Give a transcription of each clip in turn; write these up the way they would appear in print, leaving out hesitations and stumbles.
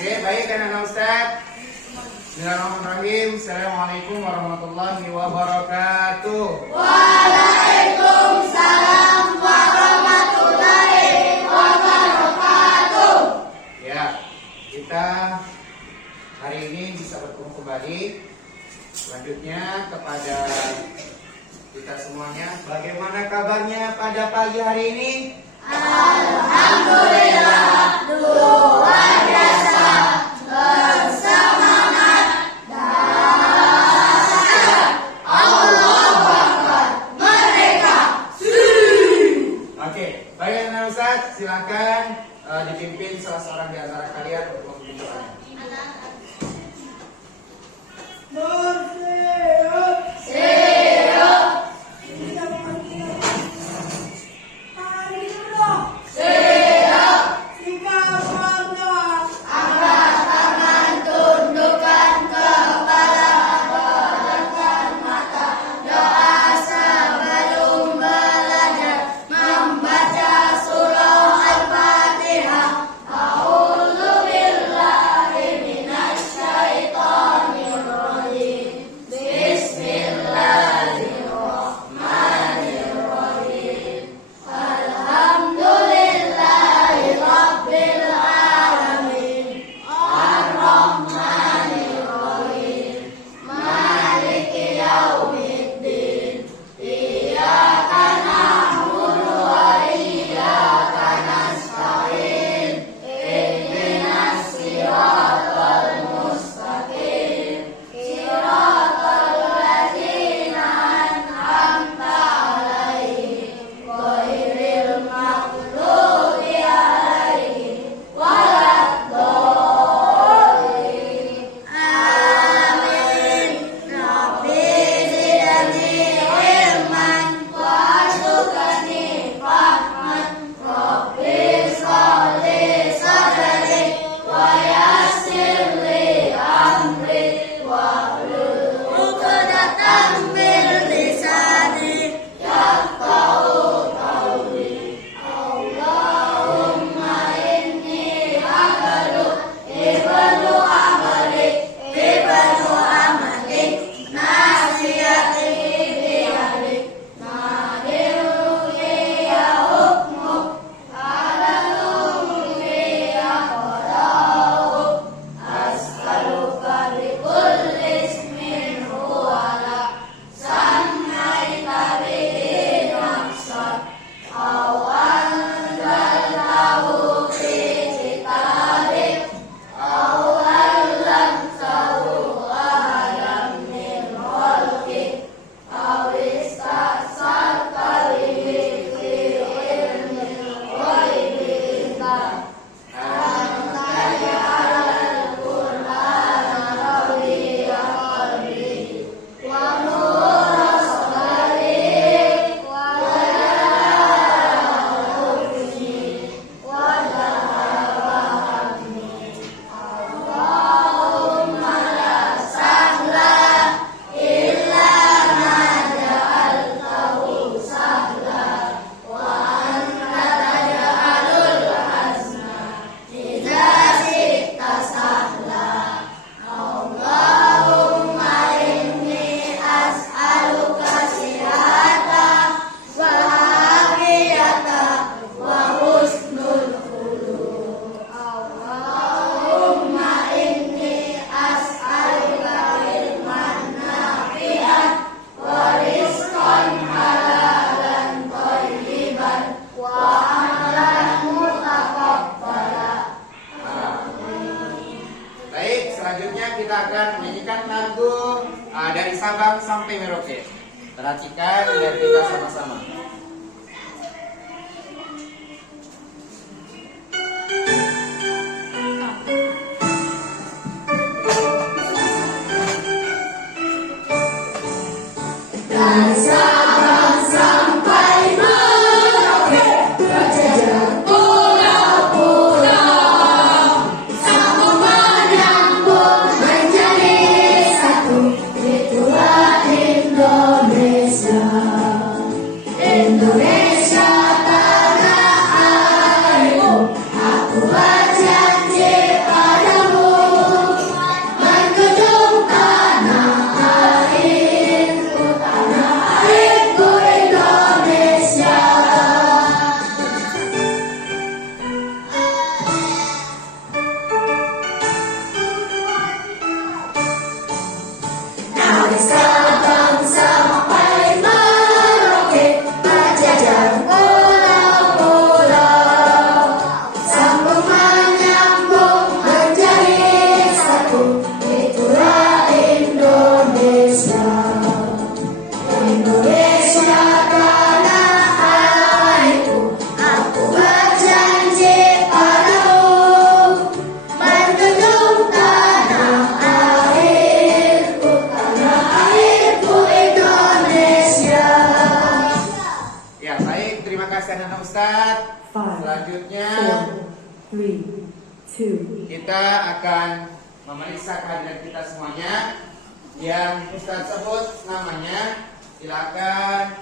Oke, baik anak-anak Ustaz. Bismillahirrahmanirrahim. Assalamualaikum warahmatullahi wabarakatuh. Waalaikumsalam warahmatullahi wabarakatuh. Ya, kita hari ini bisa bertemu kembali. Selanjutnya kepada kita semuanya, bagaimana kabarnya pada pagi hari ini? Alhamdulillah, luar biasa, bersemangat, dahsyat, Allahu Akbar, merdeka. Oke, baik anak Ustaz, silakan dipimpin salah seorang di antara kalian untuk memimpin doanya. Selanjutnya kita akan menyanyikan lagu dari Sabang sampai Merauke. Perhatikan dan kita sama-sama. Dari Sabang sampai Merauke, berjejak pulau-pulau, sambung menyambung menjadi satu, itulah Indonesia. Selanjutnya 4, 3, 2, kita akan memeriksa kehadiran kita semuanya. Yang Ustaz sebut namanya, silakan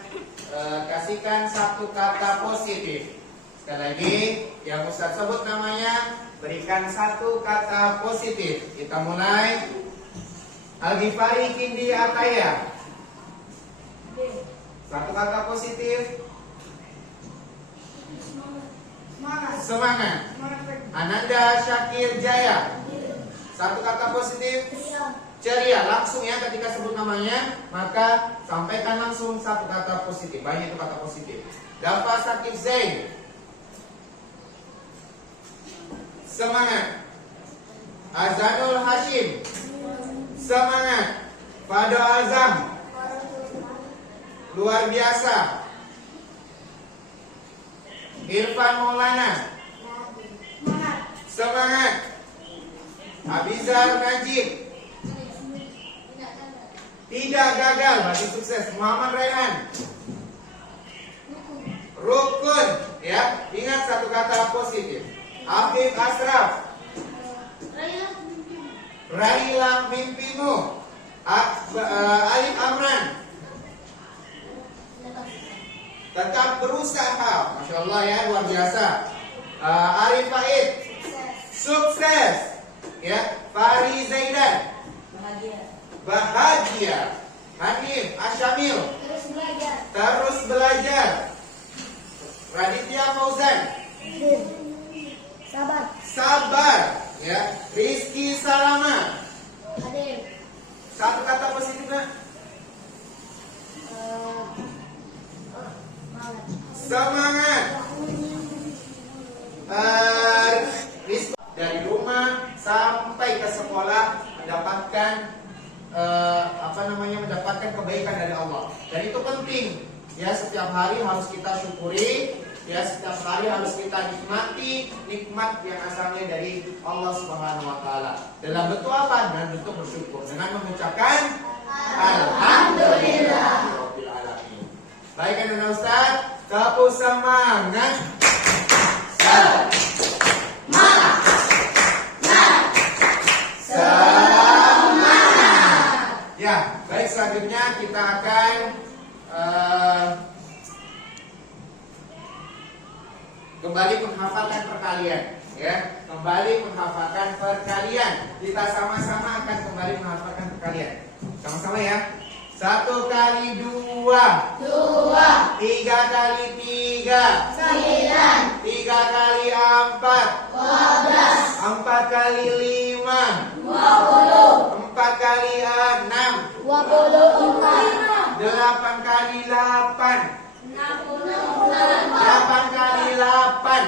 kasihkan satu kata positif. Sekali lagi, yang Ustaz sebut namanya, berikan satu kata positif. Kita mulai. Al-Ghifari Kindi Ataya. Satu kata positif. Semangat. Ananda Syakir Jaya. Satu kata positif. Ceria. Langsung ya, ketika sebut namanya, maka sampaikan langsung satu kata positif. Banyak itu kata positif. Dafa Sakib Zain. Semangat. Azanul Hashim. Semangat. Fado Azam. Luar biasa. Irfan Maulana. Semangat. Abizar Najib. Tidak gagal, berarti sukses. Muhammad Raihan. Rukun, ya. Ingat satu kata positif. Afif Asraf. Raila mimpimu. Alif Amran. Tetap berusaha. Masya Allah ya, luar biasa. Arif Faid. Sukses. Ya, Fahri Zaidan. Bahagia. Hanif Asyamil. Terus belajar. Raditya Fauzan. Sabar. Ya, Rizky Salama. Satu kata positif nak. Semangat. Dari rumah sampai ke sekolah mendapatkan mendapatkan kebaikan dari Allah. Dan itu penting. Ya, setiap hari harus kita syukuri. Ya, setiap hari harus kita nikmati nikmat yang asalnya dari Allah Subhanahu wa taala. Dalam bentuk apa? Dalam bentuk bersyukur dengan mengucapkan alhamdulillah rabbil alamin. Baik anak Ustaz, tepuk semangat. Ya, baik, selanjutnya kita akan kembali menghafalkan perkalian, ya. Kembali menghafalkan perkalian. Kita sama-sama akan kembali menghafalkan perkalian. Sama-sama ya. 1 kali 2, 3 kali 3, 9, 3 kali 4, 12, 4 kali 5, 20, 4 kali 6, 24, 8 kali 8, 8 kali 8,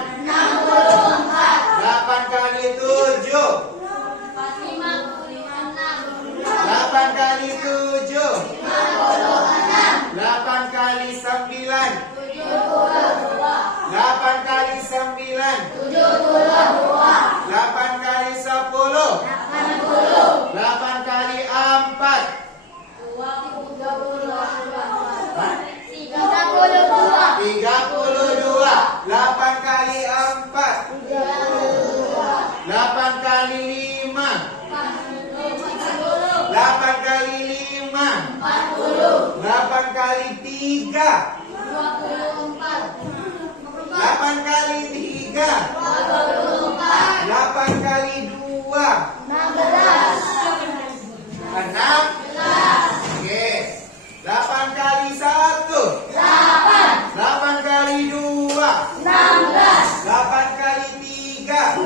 8 kali 7, 8 kali 7, 8 kali 9, 8 kali 9, 8 kali 10, 8 kali 4, 32, 8 kali 4, 8 kali 5, 8 kali 5, 8 kali 3, 8 kali 3, 8 kali 2, 6, oke. 8 kali 1, 8 kali 2, 8 kali 3,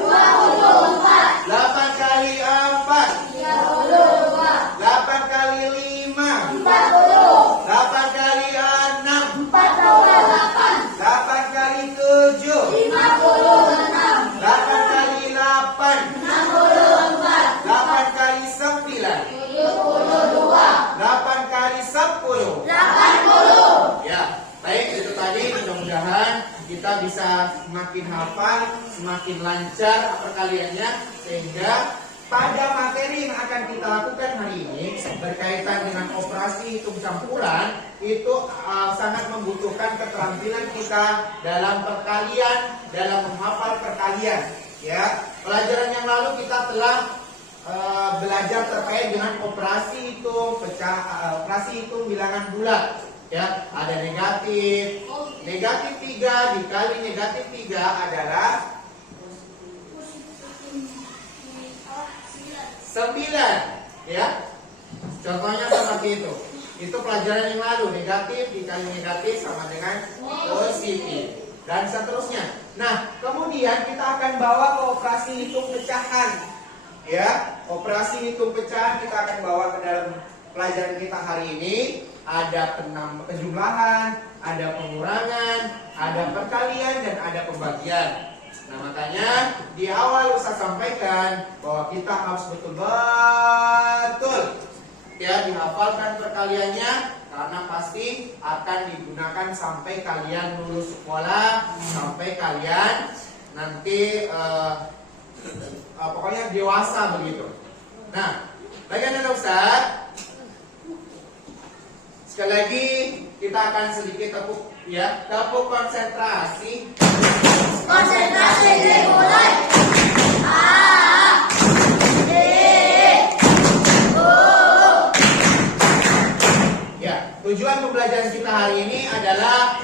8 kali 4, 8 kali 5, 8 kali 6, 8 kali 7, 8 kali 8, 8 kali 9, 8 kali 10. Ya, baik, itu tadi. Mudah-mudahan kita bisa semakin hafal, semakin lancar perkaliannya, sehingga pada materi yang akan kita lakukan hari ini berkaitan dengan operasi hitung campuran itu sangat membutuhkan keterampilan kita dalam perkalian dalam menghafal perkalian. Ya, pelajaran yang lalu kita telah belajar terkait dengan operasi hitung operasi hitung bilangan bulat. Ya, ada negatif. Negatif 3 dikali negatif 3 adalah 9. Ya, contohnya seperti itu. Itu pelajaran yang lalu, negatif dikali negatif sama dengan positif dan seterusnya. Nah, kemudian kita akan bawa ke operasi hitung pecahan. Ya, operasi hitung pecahan kita akan bawa ke dalam pelajaran kita hari ini. Ada penjumlahan, ada pengurangan, ada perkalian, dan ada pembagian. Nah, makanya di awal saya sampaikan bahwa kita harus betul-betul ya dihafalkan perkaliannya, karena pasti akan digunakan sampai kalian lulus sekolah, sampai kalian nanti pokoknya dewasa begitu. Nah, bagaimana Ustaz? Sekali lagi kita akan sedikit tepuk konsentrasi. Konsentrasi dimulai. A, B, O. Ya, tujuan pembelajaran kita hari ini adalah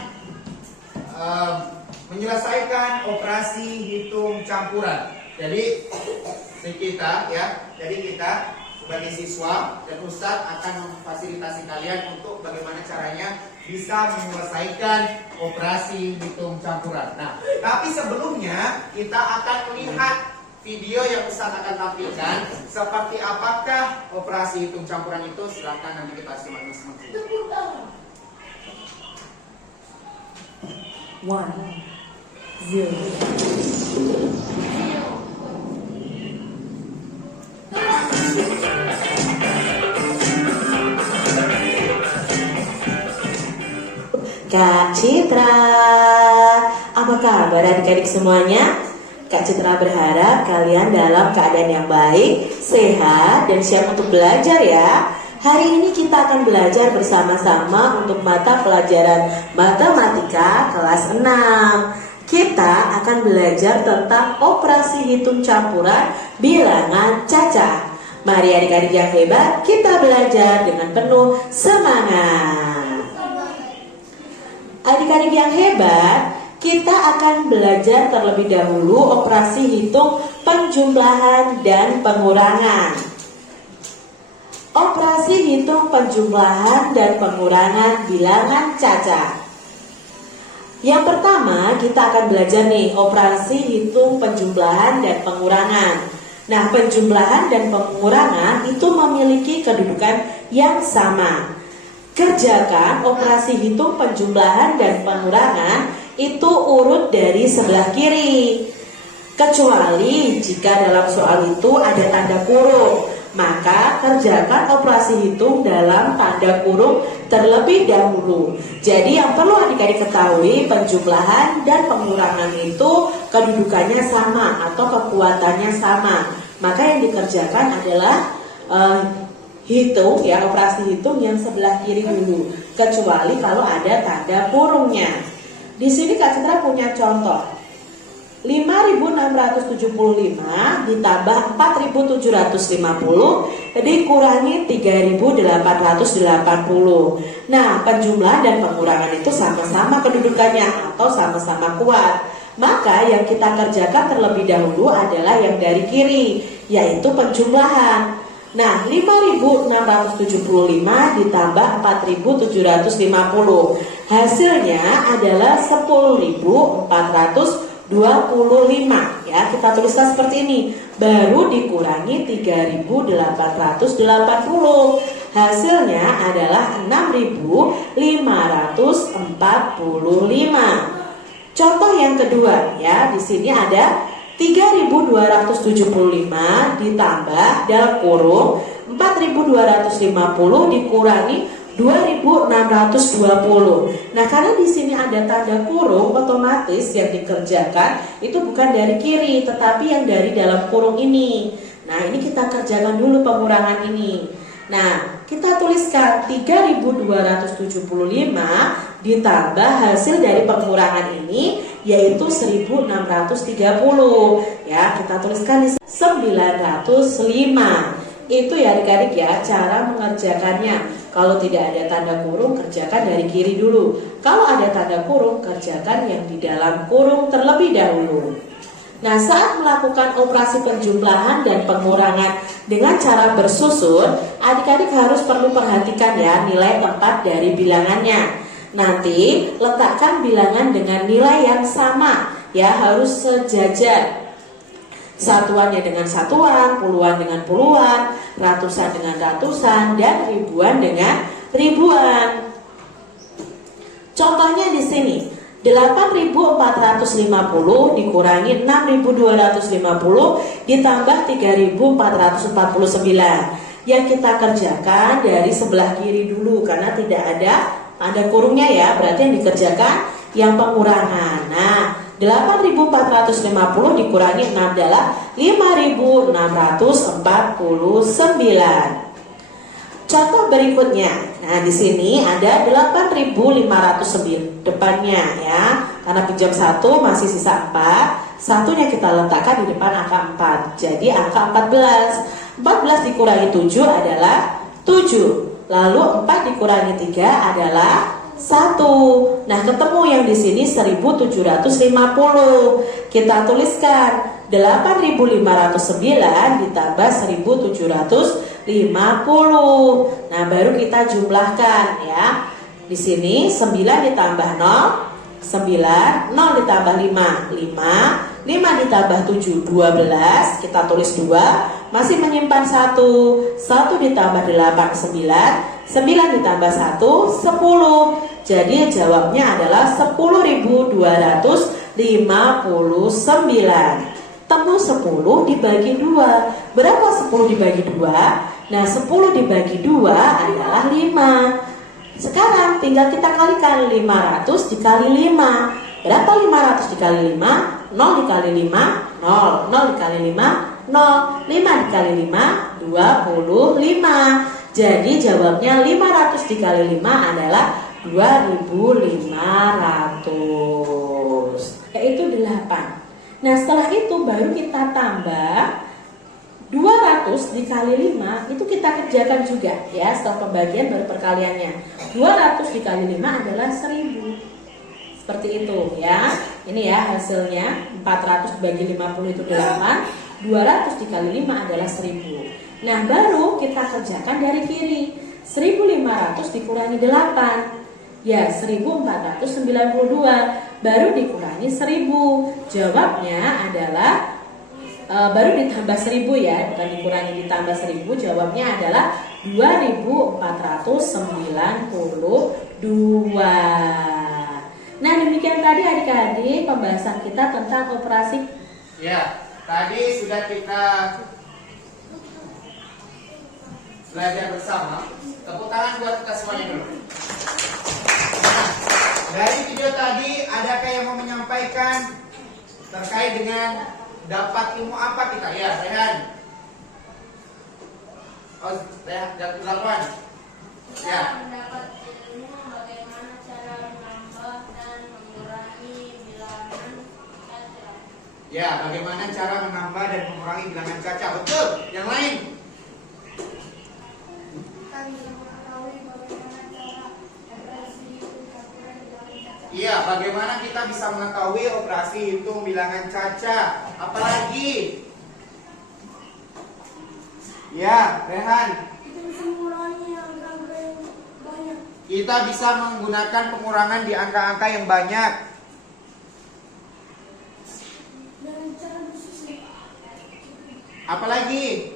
menyelesaikan operasi hitung campuran. Jadi kita sebagai siswa dan Ustadz akan memfasilitasi kalian untuk bagaimana caranya bisa menyelesaikan operasi hitung campuran. Nah, tapi sebelumnya kita akan melihat video yang Ustadz akan tampilkan seperti apakah operasi hitung campuran itu. Silahkan nanti kita simak bersama. 1, 0. Kak Citra, apa kabar adik-adik semuanya? Kak Citra berharap kalian dalam keadaan yang baik, sehat, dan siap untuk belajar ya. Hari ini kita akan belajar bersama-sama untuk mata pelajaran matematika kelas 6. Kita akan belajar tentang operasi hitung campuran bilangan cacah. Mari adik-adik yang hebat, kita belajar dengan penuh semangat. Adik-adik yang hebat, kita akan belajar terlebih dahulu operasi hitung penjumlahan dan pengurangan. Operasi hitung penjumlahan dan pengurangan bilangan cacah. Yang pertama, kita akan belajar nih operasi hitung penjumlahan dan pengurangan. Nah, penjumlahan dan pengurangan itu memiliki kedudukan yang sama. Kerjakan operasi hitung penjumlahan dan pengurangan itu urut dari sebelah kiri. Kecuali jika dalam soal itu ada tanda kurung, maka kerjakan operasi hitung dalam tanda kurung terlebih dahulu. Jadi yang perlu adik-adik ketahui, penjumlahan dan pengurangan itu kedudukannya sama atau kekuatannya sama. Maka yang dikerjakan adalah hitung ya, operasi hitung yang sebelah kiri dulu, kecuali kalau ada tanda kurungnya. Di sini Kak Citra punya contoh. 5.675 ditambah 4.750 dikurangi 3.880. Nah, penjumlahan dan pengurangan itu sama-sama kedudukannya atau sama-sama kuat. Maka yang kita kerjakan terlebih dahulu adalah yang dari kiri, yaitu penjumlahan. Nah, 5.675 ditambah 4.750 hasilnya adalah 10.425 ya. Kita tuliskan seperti ini, baru dikurangi 3.880, hasilnya adalah 6.545. Contoh yang kedua ya, di sini ada 3.275 ditambah dalam kurung 4.250 dikurangi 2.620. Nah, karena di sini ada tanda kurung, otomatis yang dikerjakan itu bukan dari kiri, tetapi yang dari dalam kurung ini. Nah, ini kita kerjakan dulu pengurangan ini. Nah, kita tuliskan 3.275 ditambah hasil dari pengurangan ini yaitu 1630. Ya, kita tuliskan di 905. Itu ya adik-adik ya cara mengerjakannya. Kalau tidak ada tanda kurung, kerjakan dari kiri dulu. Kalau ada tanda kurung, kerjakan yang di dalam kurung terlebih dahulu. Nah, saat melakukan operasi penjumlahan dan pengurangan dengan cara bersusun, adik-adik harus perlu perhatikan ya nilai tempat dari bilangannya. Nanti letakkan bilangan dengan nilai yang sama, ya harus sejajar. Satuannya dengan satuan, puluhan dengan puluhan, ratusan dengan ratusan, dan ribuan dengan ribuan. Contohnya di sini, 8.450 dikurangi 6.250 ditambah 3.449. Yang kita kerjakan dari sebelah kiri dulu karena tidak ada tanda kurungnya ya, berarti yang dikerjakan yang pengurangan. Nah, 8.450 dikurangi 6 adalah 5.649. Contoh berikutnya. Nah, di sini ada 8.509 depannya ya. Karena pinjam 1 masih sisa 4, satunya kita letakkan di depan angka 4. Jadi angka 14. 14 dikurangi 7 adalah 7. Lalu 4 dikurangi 3 adalah 1. Nah, ketemu yang di sini 1750. Kita tuliskan 8.509 ditambah 1750. Nah, baru kita jumlahkan ya. Di sini 9 ditambah 0, 9, 0 ditambah 5, 5, 5 ditambah 7, 12. Kita tulis 2, masih menyimpan 1. 1 ditambah 8, 9, 9 ditambah 1, 10. Jadi jawabnya adalah 10.259. Temu 10 dibagi 2. Berapa 10 dibagi 2? Nah, 10 dibagi 2 adalah 5. Sekarang tinggal kita kalikan 500 dikali 5. Berapa 500 dikali 5? 0 dikali 5, 0. 0 dikali 5, 0. 5 dikali 5, 25. Jadi jawabnya 500 dikali 5 adalah 2.500. Yaitu 8. Nah, setelah itu baru kita tambah 200 dikali 5, itu kita kerjakan juga ya, setelah pembagian baru perkaliannya. 200 dikali 5 adalah 1000. Seperti itu ya. Ini ya hasilnya, 400 dibagi 50 itu 8, 200 dikali 5 adalah 1000. Nah, baru kita kerjakan dari kiri. 1500 dikurangi 8. Ya, 1492. Baru dikurangi 1000. Jawabnya adalah baru ditambah 1000 ya, bukan dikurangi ditambah 1000. Jawabnya adalah 2492. Nah, demikian tadi adik-adik pembahasan kita tentang operasi. Ya, tadi sudah kita belajar bersama. Tepuk tangan buat kita semuanya dulu. Nah, dari video tadi adakah yang mau menyampaikan terkait dengan dapat ilmu apa kita? Ya, Rehan. Oh, Rehan, Zakwan. Ya. Mendapat ilmu bagaimana cara menambah dan mengurangi bilangan caca. Ya, bagaimana cara menambah dan mengurangi bilangan caca? Betul. Yang lain? Iya, bagaimana kita bisa mengetahui operasi hitung bilangan caca? Apalagi? Ya, Rehan. Kita bisa menggunakan pengurangan di angka-angka yang banyak. Apalagi?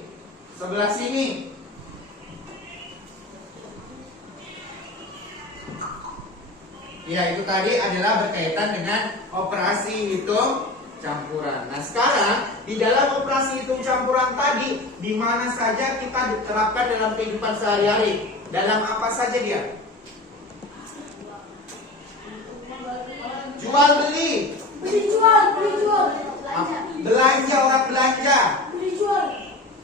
Sebelah sini. Ya, itu tadi adalah berkaitan dengan operasi hitung campuran. Nah, sekarang di dalam operasi hitung campuran tadi, di mana saja kita diterapkan dalam kehidupan sehari-hari? Dalam apa saja dia? Jual beli. Beli jual. Belanja, orang belanja. Beli jual.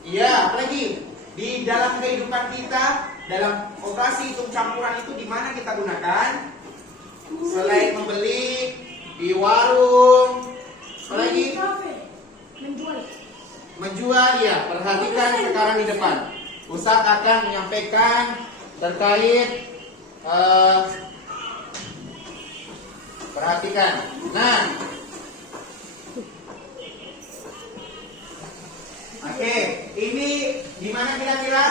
Iya, apalagi di dalam kehidupan kita, dalam operasi hitung campuran itu di mana kita gunakan? Selain membeli, di warung, apalagi Kafe. Menjual. menjual ya. Perhatikan sekarang di depan. Ustaz akan menyampaikan terkait perhatikan. Nah, oke, ini di mana kira-kira?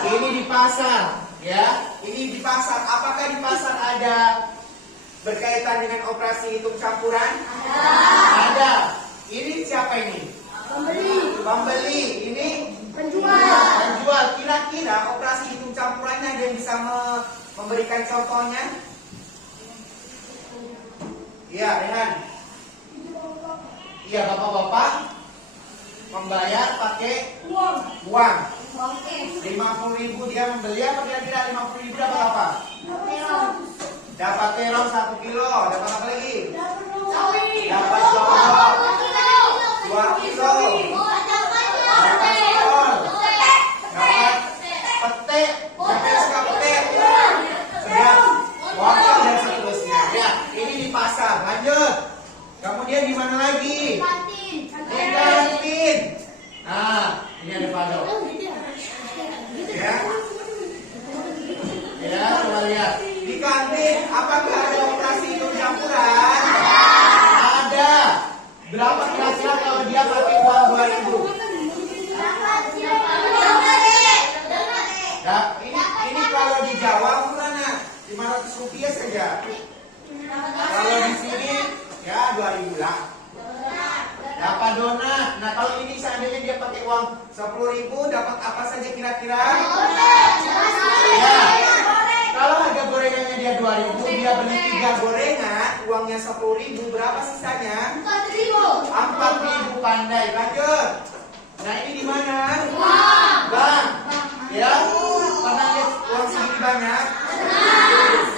Ini di pasar, ya. Ini di pasar. Apakah di pasar ada berkaitan dengan operasi hitung campuran? Ada. Ini siapa ini? Pembeli. Pembeli. Ini Penjual. penjual. Kira-kira operasi hitung campurannya ada yang bisa memberikan contohnya? Iya, Rehan. Iya, bapak-bapak membayar pakai Uang. uang. Oke. 50.000 dia membeli apa kira-kira 50.000 dapat apa? Dapat terong 1 kilo, dapat apa lagi? Sawi. Dapat telur 2 kilo, dapat kol, dapat pete, siapa yang suka pete? Sudah, wortel dan seterusnya. Ya, ini di pasar. Lanjut. Kemudian di mana lagi? Di kantin. Nah, ini ada Fado. Ya. Ya, coba lihat. Di kantin, apakah ada operasi hitung campuran? Ada. Berapa kira-kira kalau dia pakai uang 2.000? Ya, ini kalau di Jawa mana? 500 rupiah saja. Kalau di sini ya 2.000 lah. Dapat donat. Nah, kalau ini seandainya dia pakai uang 10.000, dapat apa saja kira-kira? Ya. Kalau harga gorengannya dia 2.000, dia beli 3 gorengan, uangnya 10.000, berapa sisanya? 4.000. Pandai. Lanjut. Nah, ini di mana? Bank. Ya. Pernah lihat uang segini banyak?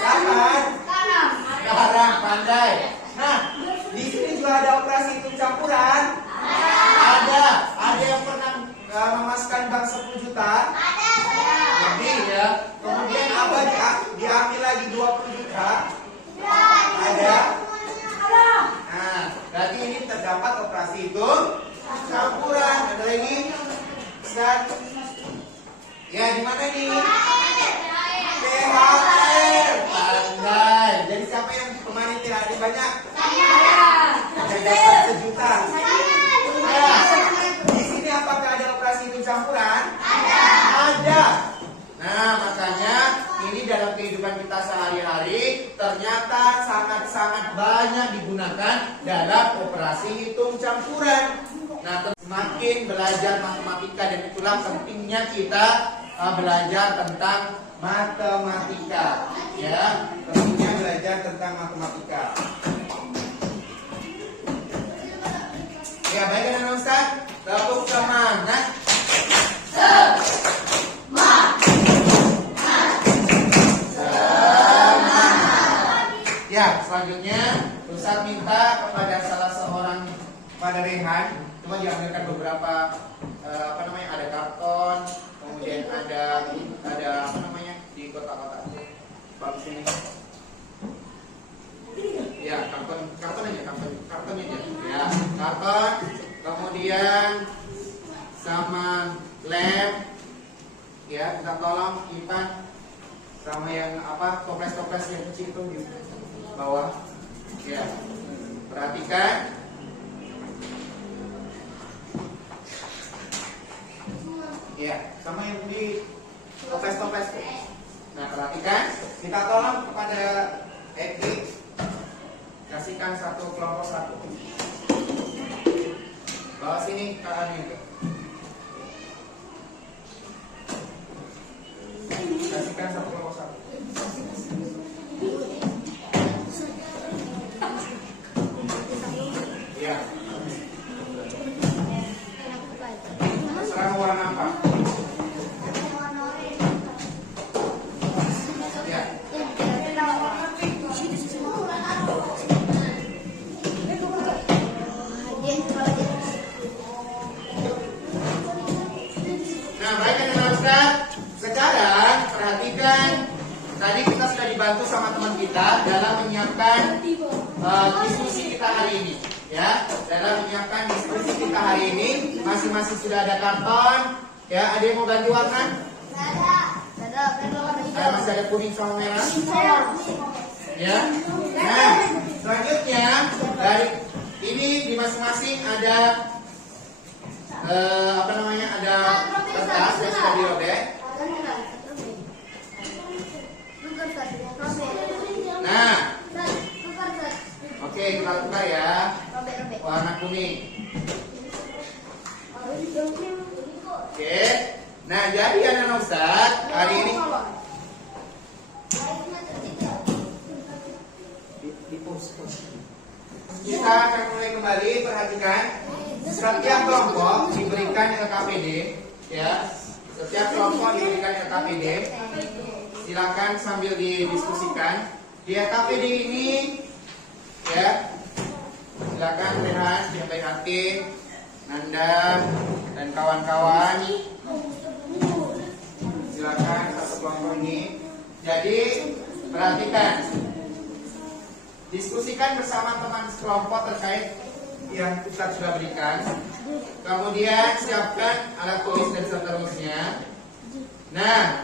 Kapan? Sekarang. Pandai. Nah, di sini juga ada operasi hitung campuran. Ada. Ada yang pernah memasukkan bank 10 juta? Lebih ya. Kemudian apa diambil lagi 20 juta? Ada. Nah, berarti ini terdapat operasi hitung campuran. Ada lagi? Ustaz? Ya, di mana nih? THR. Pandai. Jadi siapa yang kemarin THR banyak? Yang dapat 1 juta. Ya. Di sini apakah ada operasi hitung campuran? Ada. Nah, makanya ini dalam kehidupan kita sehari-hari ternyata sangat-sangat banyak digunakan dalam operasi hitung campuran. Nah, semakin belajar matematika dan itulah pentingnya kita belajar tentang matematika. Ya, pentingnya belajar tentang matematika. Ya, baik anak Ustaz. Tepuk semangat. Ya, selanjutnya Ustaz minta kepada salah seorang pada Rehan, cuma diambilkan beberapa ada karton, kemudian ada apa namanya di kotak-kotak. Bagus ini. Ya, karton aja. Ya, karton, kemudian sama lem. Ya, kita tolong Ipan sama yang toples-toples yang kecil itu di bawah. Ya, perhatikan. Ya, sama yang di toples-toples. Nah, perhatikan. Kita tolong kepada Eki, kasihkan satu kelompok satu. Bawa sini kakaknya itu. Kasihkan satu kelompok satu. Ya. Serang warna apa? Ya. Nah, baik anak Ustaz. Sekarang perhatikan, tadi kita sudah dibantu sama teman kita dalam menyiapkan diskusi kita hari ini. Ya, dalam menyiapkan diskusi kita hari ini, masing-masing sudah ada karton. Ya, ada yang mau ganti warna? Masih ada kuning sama merah. Ya. Nah, selanjutnya dari ini di masing-masing ada ada kertas yang sudah dirobek. Nah, oke, kita tukar ya. Warna kuning. Oke. Nah, jadi anak-anak Ustaz, hari ini kita akan mulai kembali. Perhatikan, setiap kelompok diberikan LKPD, ya. Setiap kelompok diberikan LKPD. Silakan sambil didiskusikan. Di LKPD ini, ya, silakan Rehan, yang baik hati, Nanda, dan kawan-kawan. Silakan satu kelompok ini. Jadi perhatikan, diskusikan bersama teman sekelompok terkait yang kita sudah berikan. Kemudian siapkan alat tulis dan seterusnya. Nah,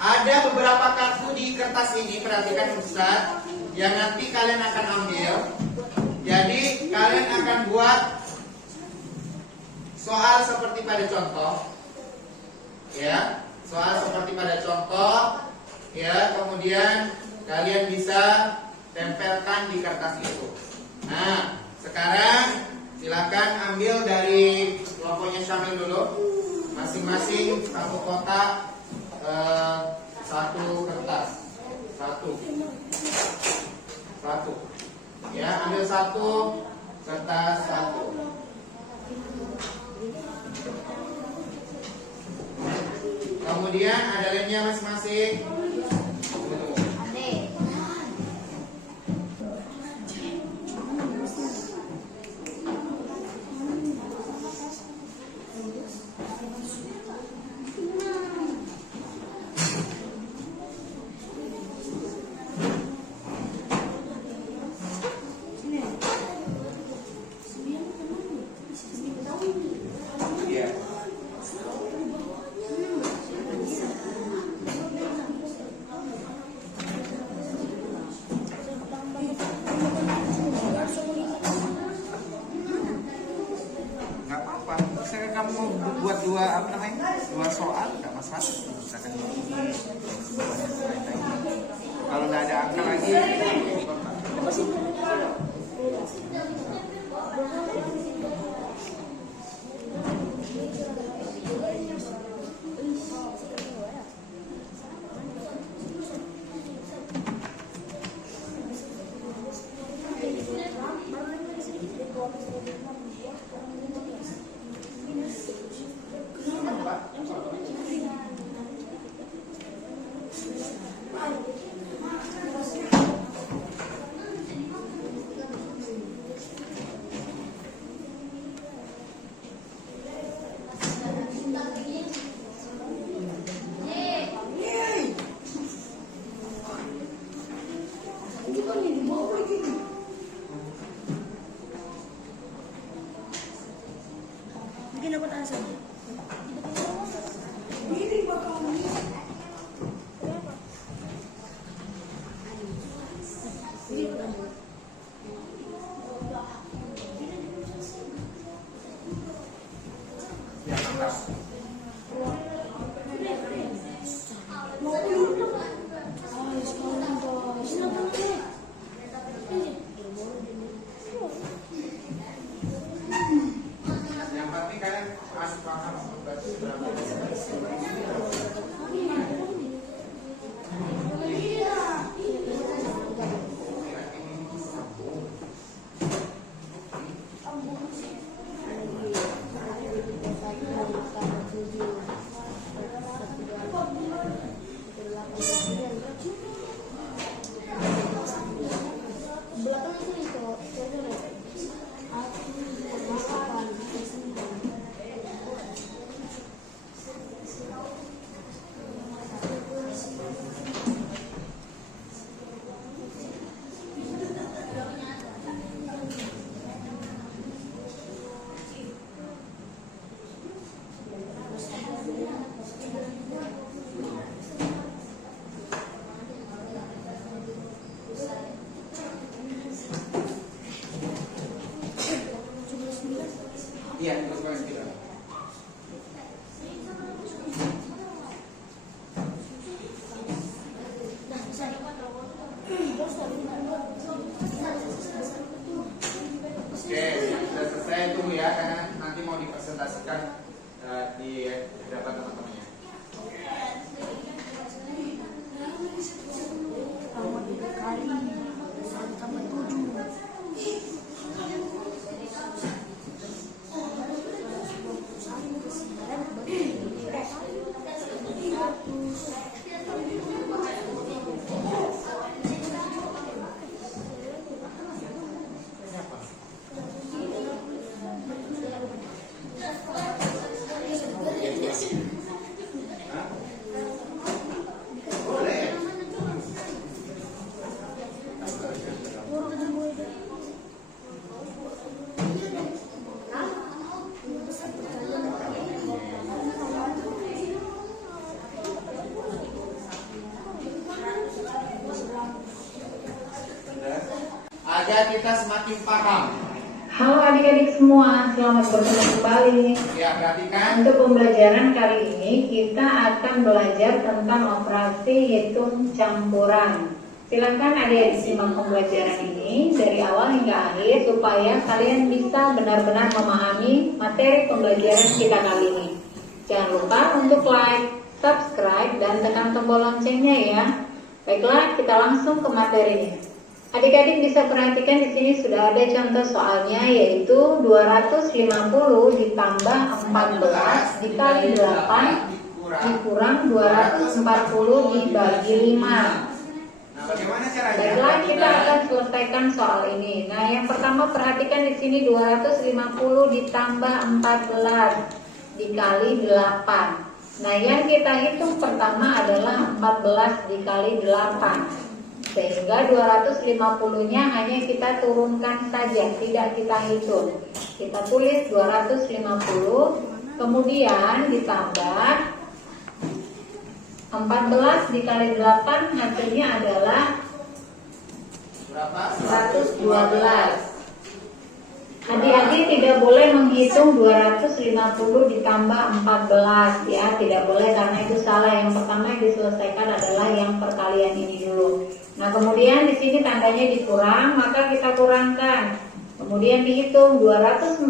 ada beberapa kartu di kertas ini, perhatikan Ustaz, yang nanti kalian akan ambil. Jadi kalian akan buat soal seperti pada contoh, ya, soal seperti pada contoh, ya. Kemudian kalian bisa tempelkan di kertas itu. Nah, sekarang silakan ambil dari kelompoknya Syamil dulu, masing-masing satu kotak, satu kertas, satu, ya, ambil satu kertas, satu. Kemudian ada lainnya masing-masing. Buat dua soal nggak masalah. Misalkan kalau nggak ada angka lagi, Bikin apa asal? yang penting kalian harus paham berapa. terus Mas Kira. Oke, sudah selesai tunggu ya, karena nanti mau dipresentasikan di hadapan teman-temannya. Hah? Boleh. Agar kita semakin paham. Halo adik-adik semua, selamat bertemu kembali. Ya, perhatikan. Untuk pembelajaran kali ini kita akan belajar tentang operasi hitung campuran. Silakan adik-adik simak pembelajaran ini dari awal hingga akhir supaya kalian bisa benar-benar memahami materi pembelajaran kita kali ini. Jangan lupa untuk like, subscribe, dan tekan tombol loncengnya ya. Baiklah, kita langsung ke materinya. Adik-adik bisa perhatikan di sini sudah ada contoh soalnya, yaitu 250 ditambah 14 dikali 8 dikurang 240 dibagi 5. Nah, bagaimana caranya? Baiklah, kita akan selesaikan soal ini. Nah, yang pertama perhatikan di sini 250 ditambah 14 dikali 8. Nah, yang kita hitung pertama adalah 14 dikali 8. Sehingga 250-nya hanya kita turunkan saja, tidak kita hitung. Kita tulis 250, kemudian ditambah 14 dikali 8 hasilnya adalah Berapa? 112. Adik-adik tidak boleh menghitung 250 ditambah 14 ya, tidak boleh karena itu salah. Yang pertama yang diselesaikan adalah yang perkalian ini dulu. Nah, kemudian di sini tandanya dikurang, maka kita kurangkan. Kemudian dihitung 240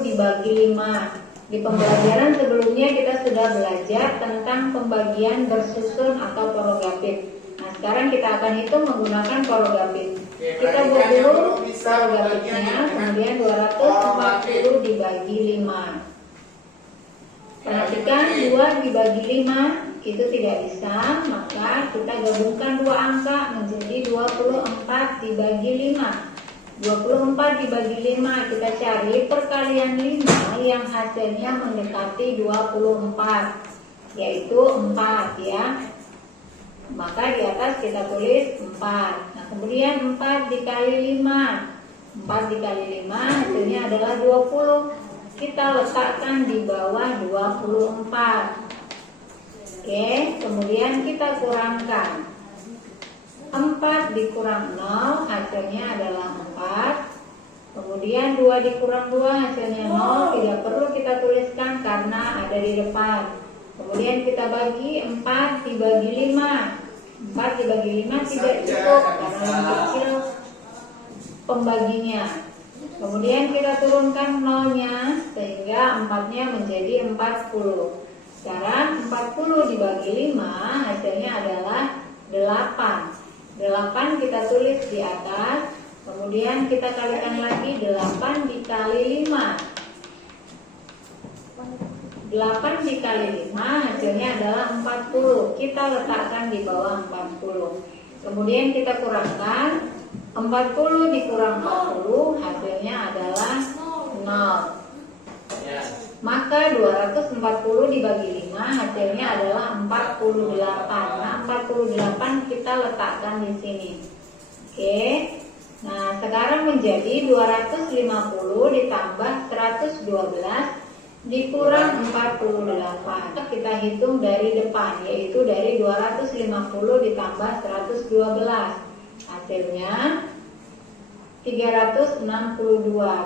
dibagi 5. Di pembelajaran sebelumnya kita sudah belajar tentang pembagian bersusun atau porogatif. Nah, sekarang kita akan hitung menggunakan porogatif. Kita buat dulu porogatifnya, kemudian 240 dibagi 5. Perhatikan 2 dibagi 5 itu tidak bisa, maka kita gabungkan dua angka menjadi 24 dibagi 5. 24 dibagi 5 kita cari perkalian 5 yang hasilnya mendekati 24, yaitu 4 ya. Maka di atas kita tulis 4. Nah, kemudian 4 dikali 5. 4 dikali 5 hasilnya adalah 20. Kita letakkan di bawah 24. Oke, kemudian kita kurangkan. 4 dikurang 0 hasilnya adalah 4. Kemudian 2 dikurang 2 hasilnya 0. Tidak perlu kita tuliskan karena ada di depan. Kemudian kita bagi 4 dibagi 5. 4 dibagi 5 tidak cukup karena lebih kecil pembaginya. Kemudian kita turunkan 0-nya sehingga 4-nya menjadi 40. Sekarang 40 dibagi 5 hasilnya adalah 8. 8 kita tulis di atas. Kemudian kita kalikan lagi 8 dikali 5. 8 dikali 5 hasilnya adalah 40. Kita letakkan di bawah 40. Kemudian kita kurangkan 40 dikurang 40 hasilnya adalah 0. Maka 240 dibagi 5 hasilnya adalah 48. Nah, 48 kita letakkan di sini. Oke. Nah, sekarang menjadi 250 ditambah 112 dikurang 48. Kita hitung dari depan, yaitu dari 250 ditambah 112. Hasilnya 362.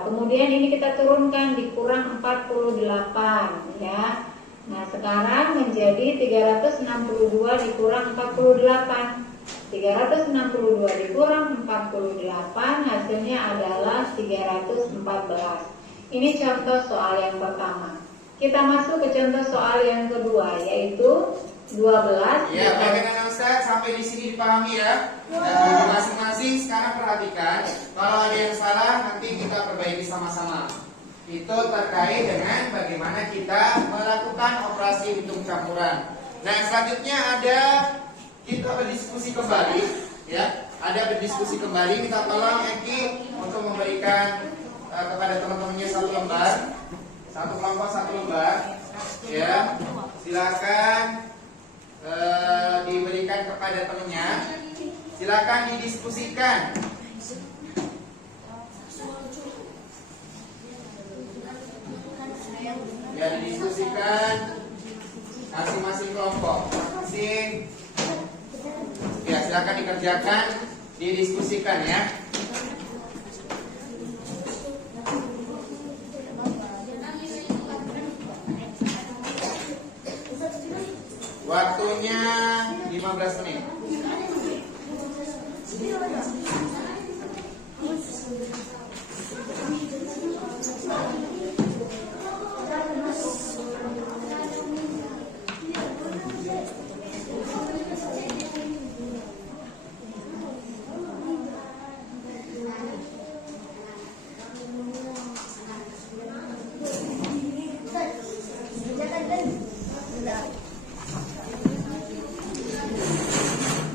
Kemudian ini kita turunkan dikurang 48 ya. Nah, sekarang menjadi 362 dikurang 48. 362 dikurang 48 hasilnya adalah 314. Ini contoh soal yang pertama. Kita masuk ke contoh soal yang kedua, yaitu 12. Ya, baik anak Ustaz, sampai di sini dipahami ya. Dan bagi masing-masing sekarang perhatikan, kalau ada yang salah nanti kita perbaiki sama-sama. Itu terkait dengan bagaimana kita melakukan operasi hitung campuran. Nah, selanjutnya ada kita berdiskusi kembali, ya. Ada berdiskusi kembali. Minta tolong Eki untuk memberikan kepada teman-temannya satu lembar, satu kelompok satu lembar, ya. Silakan diberikan kepada temannya. Silakan didiskusikan. Ya, didiskusikan masing-masing kelompok. Masing. Ya, silakan dikerjakan, didiskusikan ya. Waktunya 15 menit.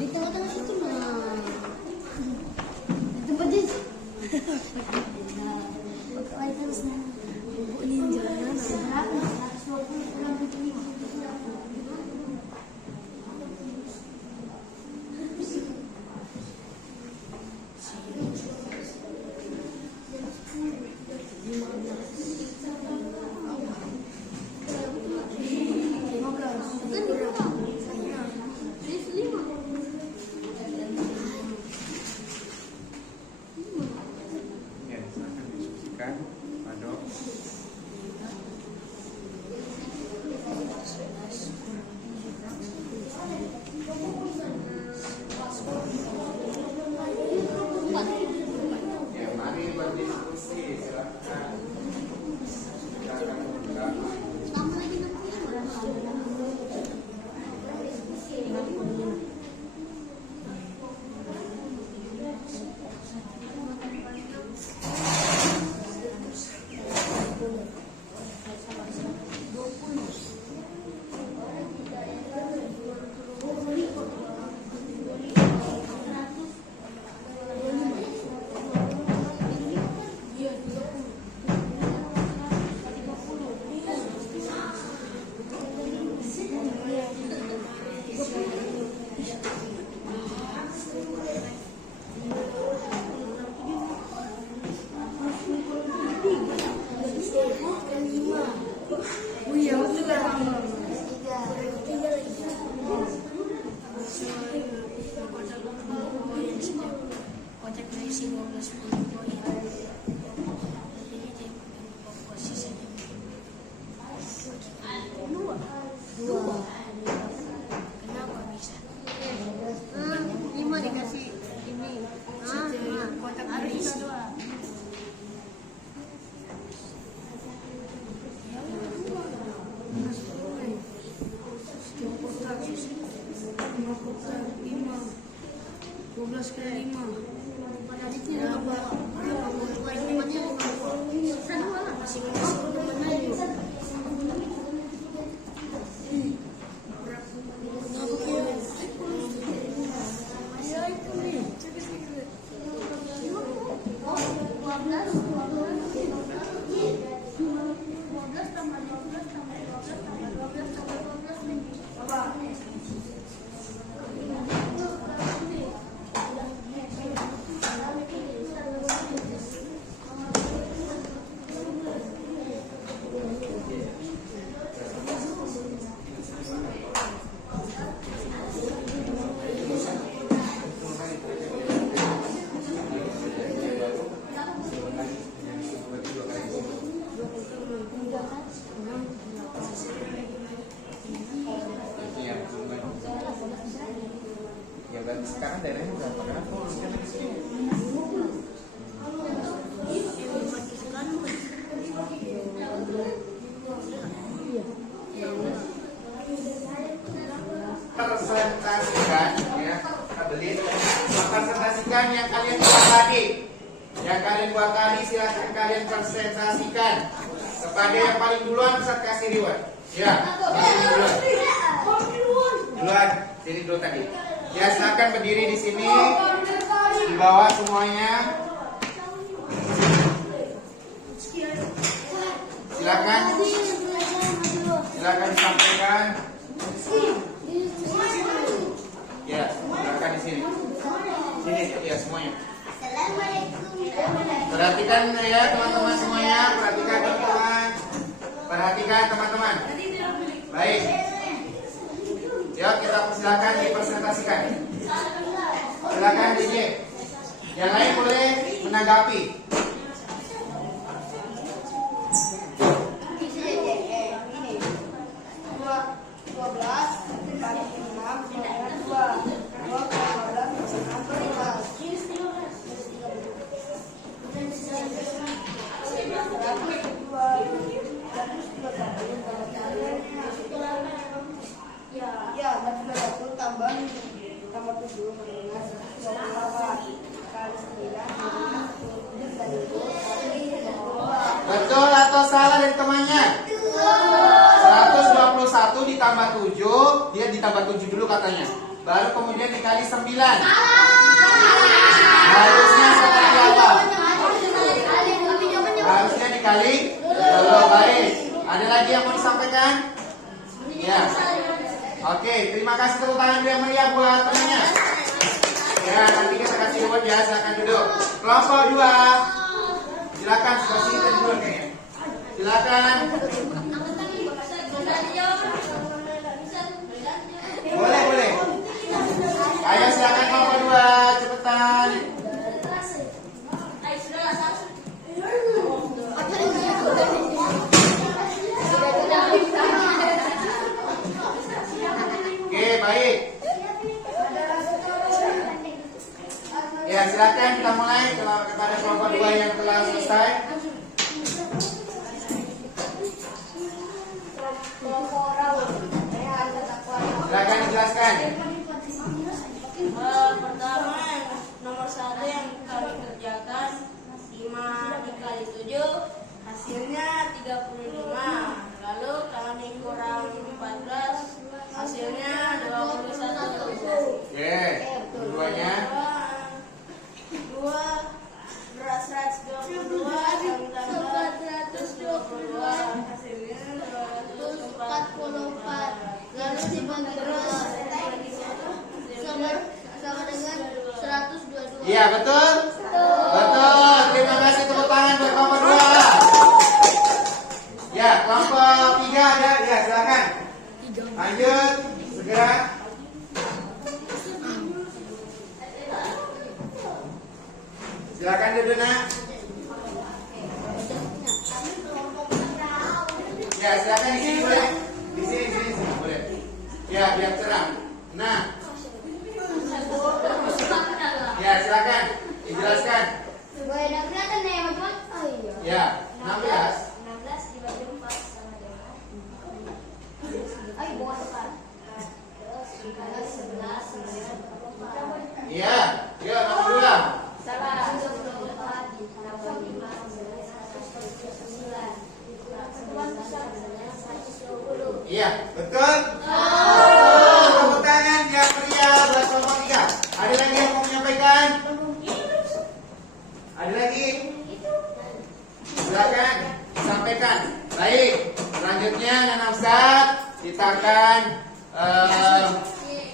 Di tengah-tengah itu mah. Di tempat itu. Pakai terus ninja Ya, silakan didiskusikan, Pak Dok. Ya, mari berdiskusi, silakan. Silakan membuka. Kocak berisi 12 poin. Ini dia posisinya. Dua. Kenapa bisa? 5 dikasih ini. Kotak berisi. kalian presentasikan. Kepada yang paling duluan Ustaz kasih reward. Ya, duluan. Sini dulu tadi. Ya, silakan berdiri di sini. Di bawah semuanya. Silakan disampaikan. Ya, silakan di sini. Sini, ya semuanya. Perhatikan ya teman-teman semuanya. Perhatikan teman-teman. Perhatikan teman-teman. Baik. Ya, kita silakan dipresentasikan. Silakan DJ. Yang lain boleh menanggapi. Betul atau salah dari temannya? 121 ditambah 7, dia ditambah 7 dulu katanya. Baru kemudian dikali 9. Harusnya seperti apa? Harusnya dikali. Oh, baik. Ada lagi yang mau disampaikan? Ya. Oke, terima kasih tepuk tangan yang meriah buat temannya. Ya, nanti kita kasih reward ya, silakan duduk. Kelompok 2. Silakan, sebelah sini tadi dulu kayaknya. Silakan. Boleh. Ayo silakan kelompok 2, cepetan. Oke, baik. Ya, silakan kita mulai kepada kelompok 2 yang telah selesai. Silakan dijelaskan. Pertama, nomor 1 yang kami kerjakan 5 dikali 7 hasilnya 35. Lalu kami kurang 14 hasilnya 21. Oke, keduanya. 122 kami tambah 122 hasilnya 244. Lalu dibagi terus sama dengan 122. Iya, betul? Betul. Terima kasih, tepuk tangan buat kelompok 2. Ya, kelompok 3 ada. Ya, silakan. Lanjut, segera. Silakan duduk, Nak. Ya, silakan di sini boleh. Di sini boleh. Ya, biar cerah. Nah. Ya, silakan dijelaskan. Boleh dah kelihatan nih, Mas. Oh iya. Ya, 16. 16 dibagi 4 sama dengan Ayo bawa tekan. 11 sama dengan 24. Iya, ya, 62. Salah. 24 ditambah 5 sama dengan 109. Dikurang 11 sama dengan 120. Iya, betul? Oh, tepuk tangan yang meriah buat kelompok 3. Ada lagi yang mau menyampaikan? Ada lagi? Silakan sampaikan. Baik, selanjutnya Nana Ustaz, kita akan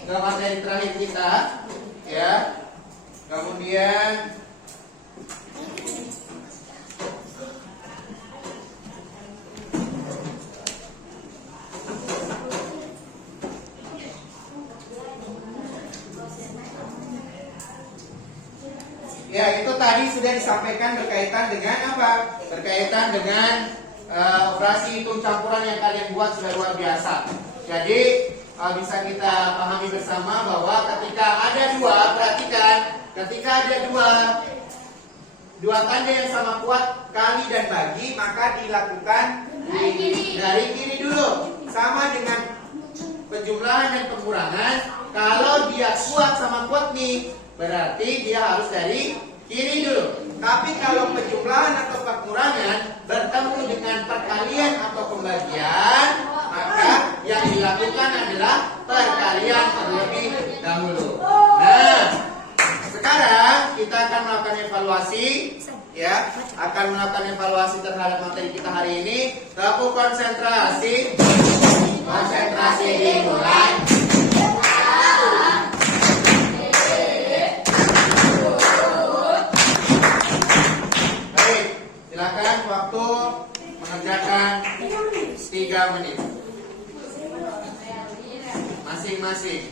ke materi terakhir kita, ya. Kemudian ya, itu tadi sudah disampaikan berkaitan dengan apa? Berkaitan dengan operasi hitung campuran yang kalian buat sudah luar biasa. Jadi bisa kita pahami bersama bahwa ketika ada dua, perhatikan, ketika ada dua tanda yang sama kuat kali dan bagi, maka dilakukan dari kiri dulu. Sama dengan penjumlahan dan pengurangan, kalau dia kuat sama kuat nih, berarti dia harus dari kiri dulu. Tapi kalau penjumlahan atau pengurangan pengurangan bertemu dengan perkalian atau pembagian, maka yang dilakukan adalah perkalian terlebih dahulu. Nah, sekarang kita akan melakukan evaluasi, ya, akan melakukan evaluasi terhadap materi kita hari ini. Tepuk konsentrasi, konsentrasi dimulai. Baik, silakan waktu mengerjakan 3 menit masing-masing.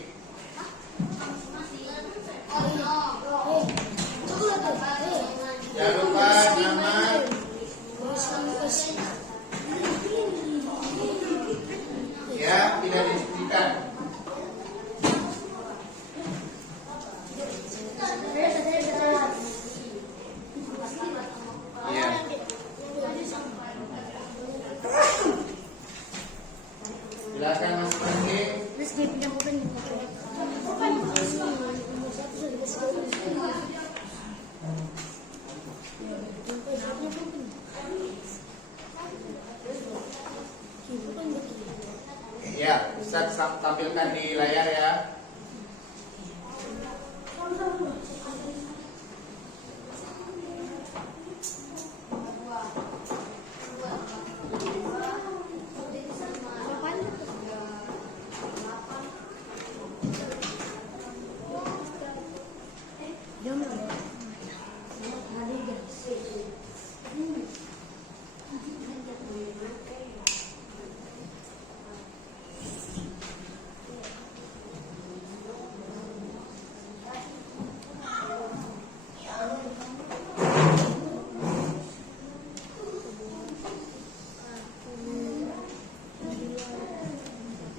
Jangan lupa nama, ya, tidak disebutkan. Ya. Silakan masing-masing. Ya, bisa tampilkan di layar ya.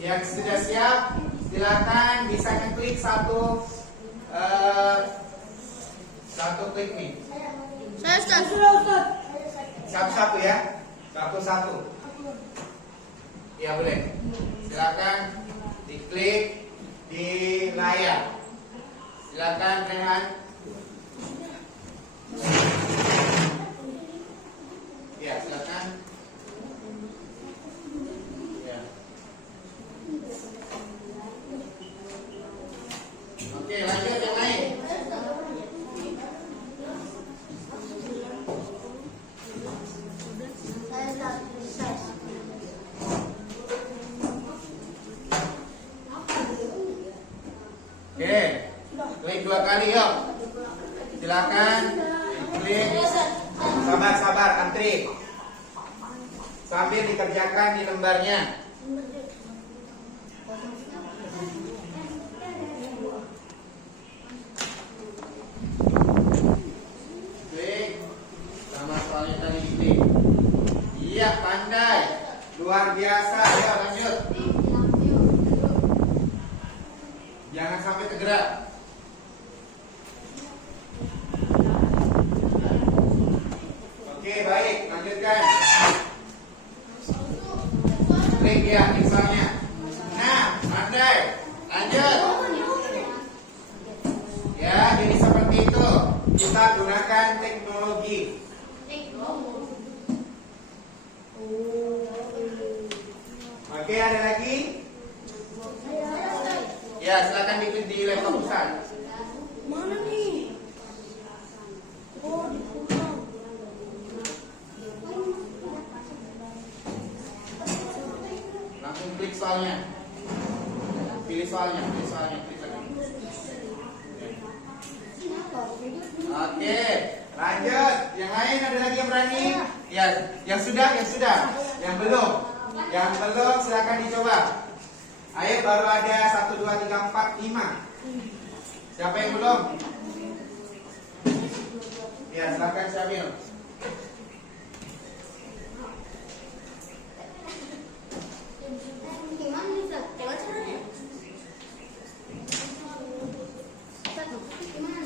Yang sudah siap, silakan bisa ngeklik satu klik nih. Satu-satu ya, satu-satu. Ya boleh. Silakan diklik di layar. Silakan Rehan. Ya silakan. Ya. Oke, lanjut yang lain. Oke, klik 2 kali yuk. Silakan klik. Sabar, antri. Sambil dikerjakan di lembarnya. Klik sama soalnya tadi diklik. Iya, pandai. Luar biasa. Ya, lanjut. Jangan sampai tergerak. Oke, baik. Lanjutkan. Klik ya, misalnya. Nah, pandai. Lanjut. Ya, jadi seperti itu. Kita gunakan teknologi. Oke, ada lagi? Ya, silakan diklik di laptop Ustaz. Mana nih? Oh, di pulang. Langsung klik soalnya. Pilih soalnya, klik lagi. Oke, lanjut. Yang lain ada lagi yang berani? Ya, yang sudah. Yang belum silakan dicoba. Ayo, baru ada 1, 2, 3, 4, 5. Siapa yang belum? Ya, silakan Syamil. Gimana nih, Ustaz? Lewat caranya? Gimana?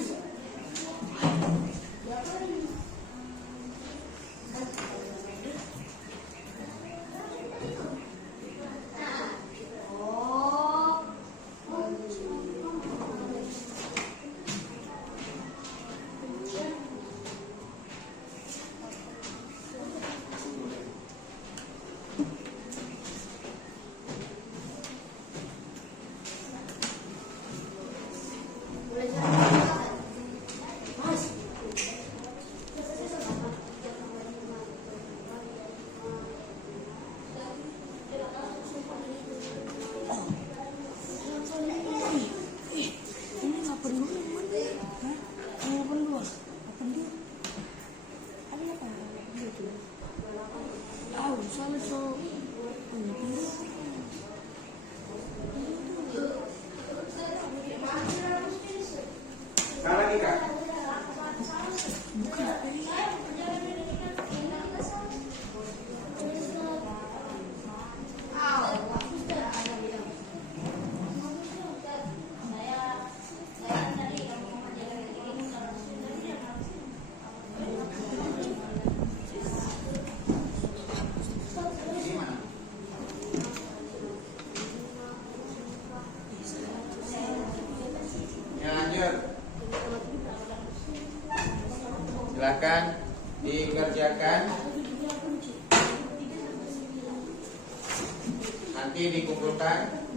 Nanti dikumpulkan.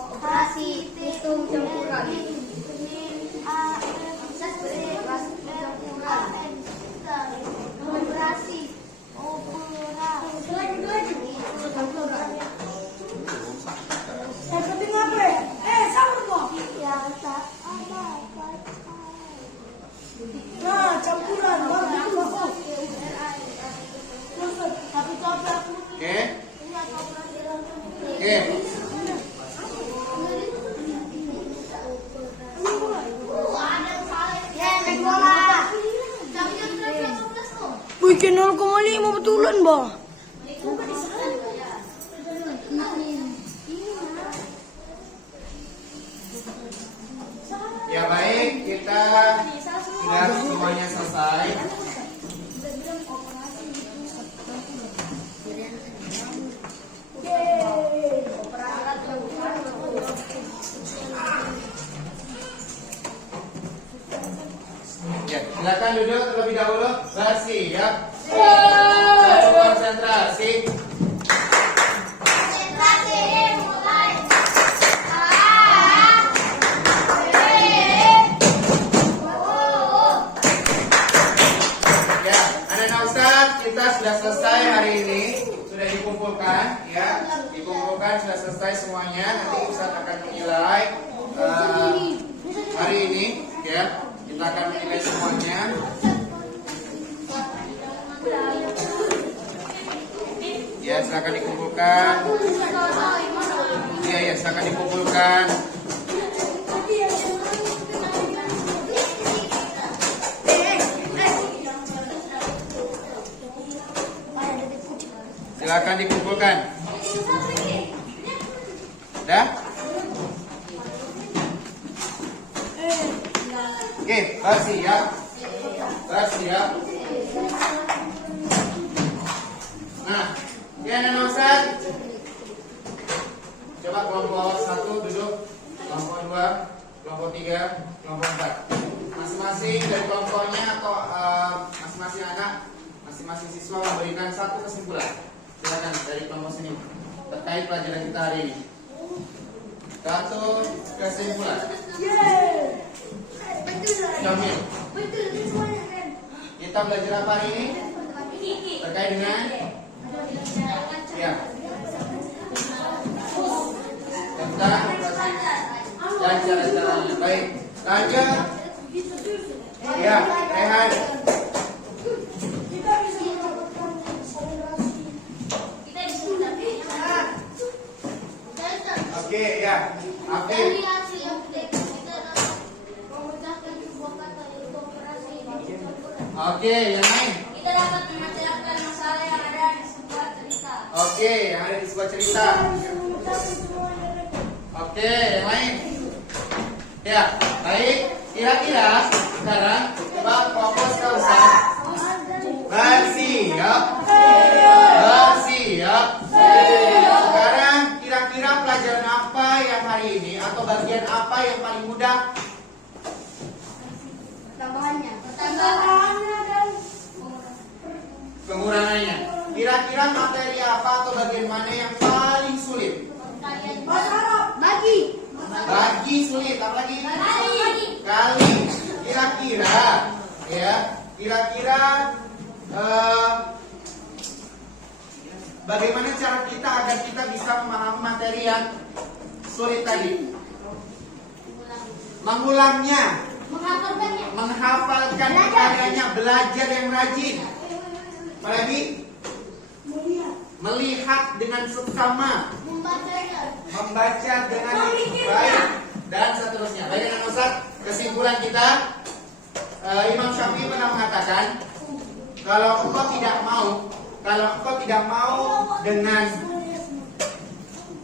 Operasi hitung campuran. Oke. Oke. Bikin 0,5 betulan, Bah. Ya baik, kita sudah semuanya selesai. Ya, silakan duduk terlebih dahulu. Bersiap. Satu konsentrasi. Ya, anak-anak Ustadz, kita sudah selesai hari ini. Sudah dikumpulkan, ya. Dikumpulkan sudah selesai semuanya. Nanti Ustadz akan menilai hari ini, ya. Kita akan menilai semuanya. Ya, silakan dikumpulkan. Ya, silakan dikumpulkan. Silakan dikumpulkan. Dah? Oke, bersiap. Bersiap. Nah, ya anak Ustaz. Coba kelompok 1 duduk, kelompok 2, kelompok 3, kelompok 4. Masing-masing dari kelompoknya atau masing-masing anak, masing-masing siswa memberikan satu kesimpulan. Silakan dari kelompok sini terkait pelajaran kita hari ini. Satu kesimpulan. Jamil. Kita belajar apa hari ini? Terkait dengan ya tentang operasi dan cara-caranya. Baik, lanjut. Ya, Rehan. Oke, ya. Afif. Oke, yang lain. Kita dapat menceritakan masalah yang ada di sebuah cerita. Oke, yang ada di sebuah cerita. Oke, yang lain. Ya, baik. Kira-kira sekarang coba fokus ke Ustaz. Bersiap. Bersiap. Sekarang kira-kira pelajaran apa yang hari ini atau bagian apa yang paling mudah? Tambahannya. Pengurangannya. Kira-kira materi apa atau bagian mana yang paling sulit? Bagi. Bagi sulit, apa lagi? Kali. Kira-kira, ya. Kira-kira bagaimana cara kita agar kita bisa memahami materi yang sulit tadi? Mengulangnya, Menghafalkannya. menghafalkan materinya, belajar yang rajin. Apa lagi? melihat dengan seksama, membaca dengan baik, dan seterusnya. Baik dengan Ustaz, kesimpulan kita, Imam Syafi'i pernah mengatakan, kalau engkau tidak mau dengan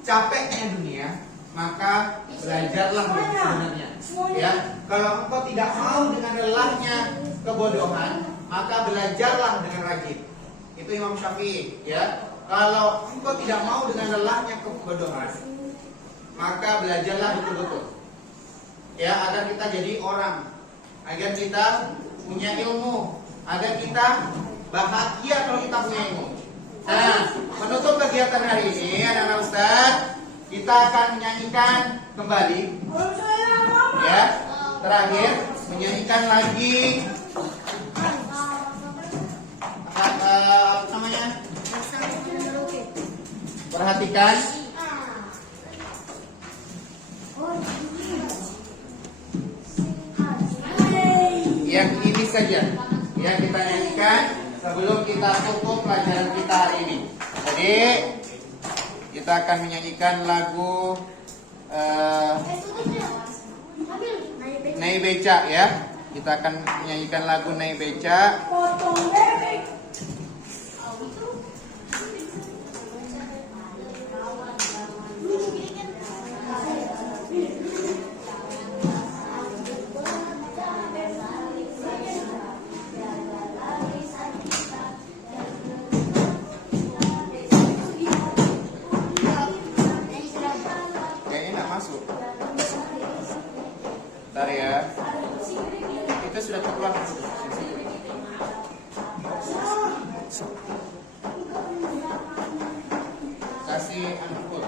capeknya dunia, maka belajarlah yang sebenarnya. Ya, kalau engkau tidak mau dengan lelahnya kebodohan, maka belajarlah dengan rajin. Itu Imam Syafi'i, ya. Kalau engkau tidak mau dengan lelahnya kebodohan, maka belajarlah betul-betul. Ya, agar kita jadi orang, agar kita punya ilmu, agar kita bahagia kalau kita punya ilmu. Nah, menutup kegiatan hari ini, anak-anak Ustaz, kita akan menyanyikan kembali. Ya, terakhir menyanyikan lagi apa namanya? Perhatikan. Yang ini saja yang kita nyanyikan sebelum kita tutup pelajaran kita hari ini. Jadi kita akan menyanyikan lagu Nai Beca, ya. Kita akan menyanyikan lagu Nai Beca. Kayaknya nggak masuk. Bentar ya. Kita sudah keluar. Kasih unput.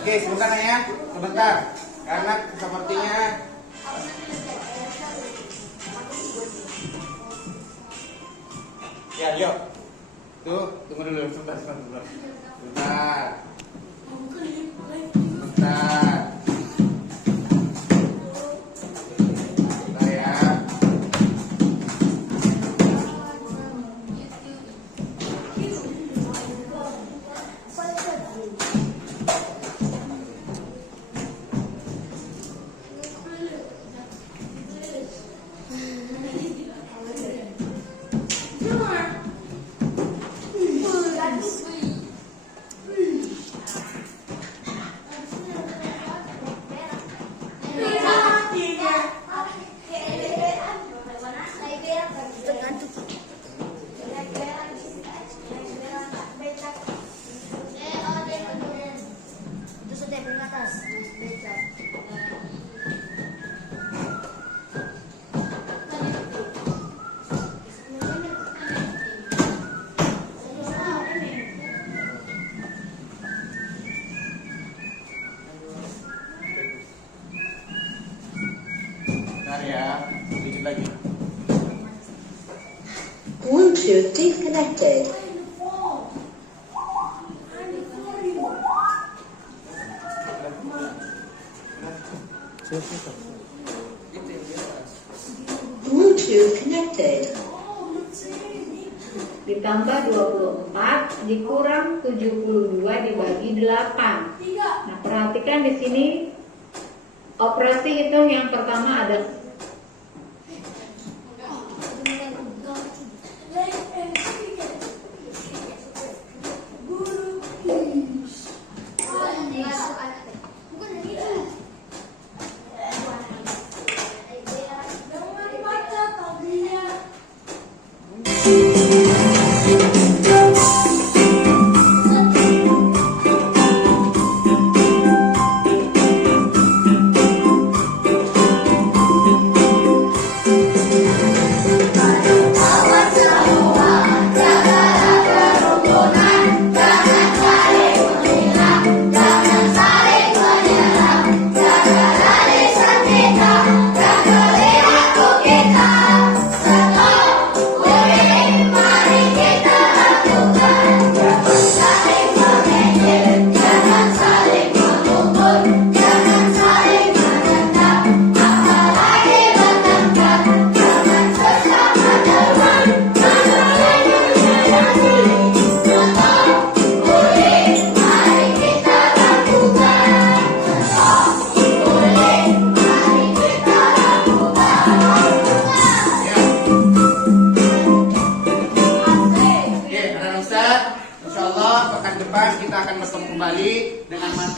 Oke, sebentar ya, sebentar. Karena sepertinya ya, yuk. Tuh, tunggu dulu, sebentar. Sebentar. Sebentar ya. Bentar ya, dikit lagi. Bluetooth disconnected. Bluetooth connected. Ditambah 24 dikurang 72 dibagi 8. Nah, perhatikan di sini operasi hitung yang pertama ada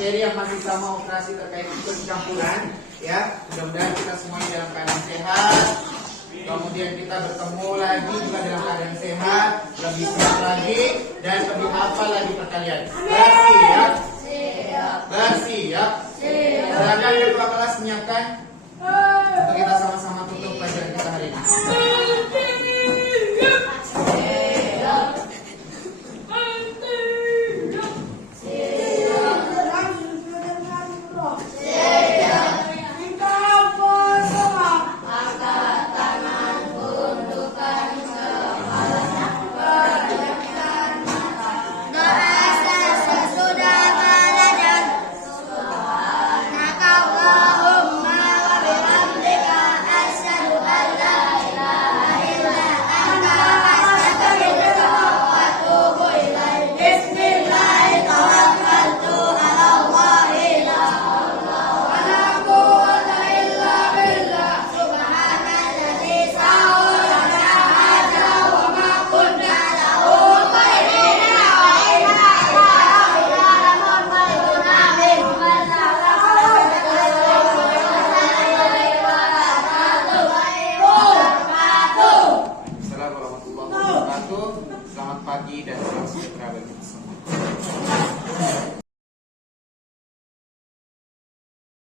materi yang masih sama operasi terkait pencampuran. Ya, mudah-mudahan kita semuanya dalam keadaan sehat. Kemudian kita bertemu lagi juga dalam keadaan sehat, lebih sehat lagi dan lebih hafal lagi perkalian. Bersiap. Bersiap. Silakan ketua kelas menyiapkan